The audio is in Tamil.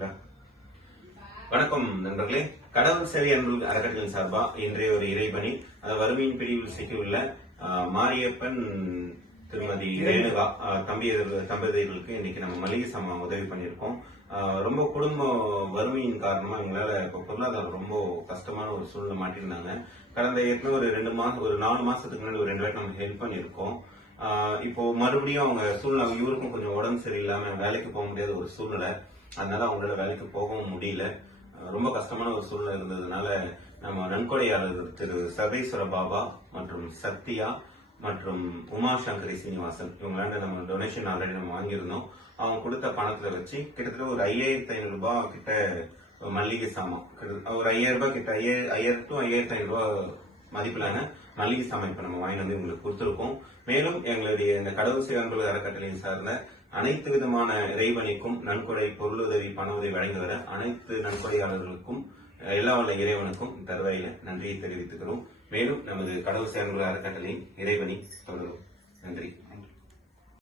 சரிங்களா? வணக்கம் நண்பர்களே. கடவுள் சேவை அன்பு அறக்கட்டளை சார்பா இன்றைய ஒரு இறைபணி, வறுமையின் பிரிவில் சிக்கியுள்ள மாரியப்பன் திருமதி ரேணுகா தம்பதியர்களுக்கு இன்னைக்கு நம்ம மளிகை சாமான் உதவி பண்ணியிருக்கோம். ரொம்ப குடும்ப வறுமையின் காரணமா எங்களால இப்ப பொருளாதாரம் ரொம்ப கஷ்டமான ஒரு சூழ்நிலை மாட்டிருந்தாங்க. கடந்த ஏற்கனவே ஒரு 4 மாசத்துக்கு முன்னாடி ஒரு 2 பேருக்கு நம்ம ஹெல்ப் பண்ணியிருக்கோம். இப்போ மறுபடியும் அவங்க சூழ்நிலை, இவருக்கும் கொஞ்சம் உடம்பு சரியில்லாம வேலைக்கு போக முடியாத ஒரு சூழ்நிலை. அதனால அவங்களால வேலைக்கு போகவும் முடியல. ரொம்ப கஷ்டமான ஒரு சூழ்நிலை இருந்ததுனால நம்ம நன்கொடையாளர் திரு சர்வேஸ்வர பாபா மற்றும் சத்யா மற்றும் உமா சங்கரி சீனிவாசன் இவங்களாண்ட நம்ம டொனேஷன் ஆல்ரெடி நம்ம வாங்கியிருந்தோம். அவங்க கொடுத்த பணத்துல வச்சு கிட்டத்தட்ட ஒரு 5500 ரூபாய் கிட்ட மல்லிகை சாமான், ஒரு 5000 ரூபாய் கிட்ட 5000 to 5500 ரூபாய் மதிப்பிலான மளிகை சாமான் இப்ப நம்ம வாங்கி வந்து உங்களுக்கு கொடுத்திருக்கோம். மேலும் எங்களுடைய இந்த கடவுள் சேவை அன்பு அறக்கட்டளையை சார்ந்த அனைத்து விதமான இறைவனுக்கும் நன்கொடை, பொருளுதவி, பண உதவி வழங்கி வர அனைத்து நன்கொடையாளர்களுக்கும் எல்லா வல்ல இறைவனுக்கும் தருவாயில நன்றியை தெரிவித்துக்கிறோம். மேலும் நமது கடவுள் சேவை அன்பு அறக்கட்டளையின் இறைவனை தொடரும். நன்றி.